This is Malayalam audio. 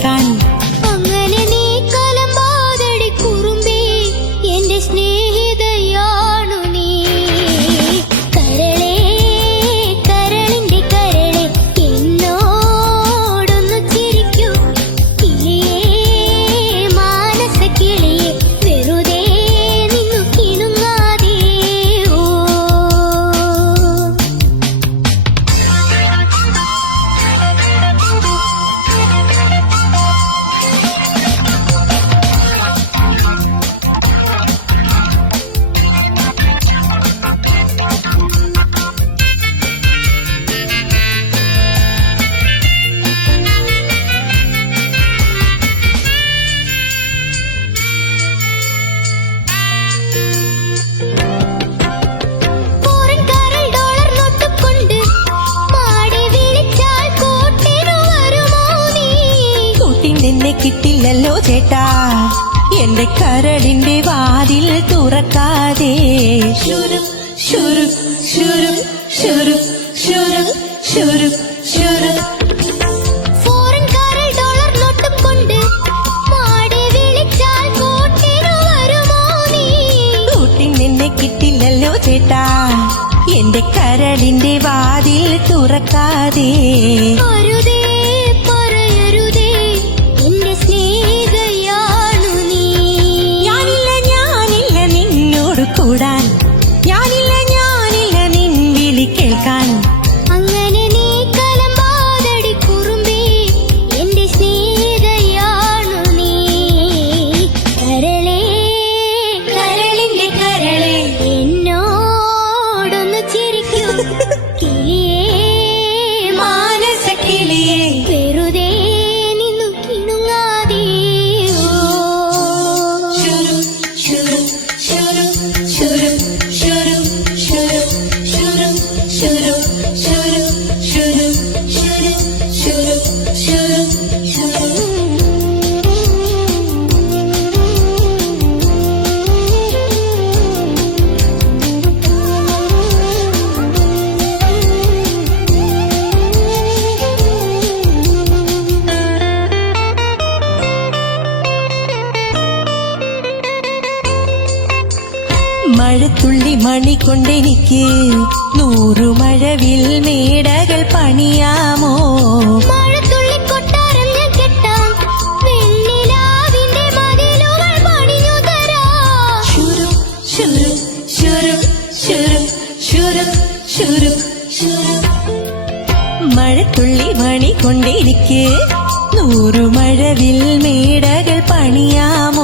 fun. കിട്ടില്ലല്ലോ ചേട്ടാ. എന്റെ കരടിന്റെ വാതിൽ തുറക്കാതെ. കിട്ടില്ലല്ലോ എന്റെ കരളിന്റെ വാതിൽ തുറക്കാതെ. ഒരു മഴത്തുള്ളി മണി കൊണ്ടെനിക്ക് നൂറു മഴവിൽ മേടകൾ പണിയാമോ? മഴത്തുള്ളി മണി കൊണ്ടിരിക്കേ നൂറു മഴവിൽ മേടകൾ പണിയാമോ?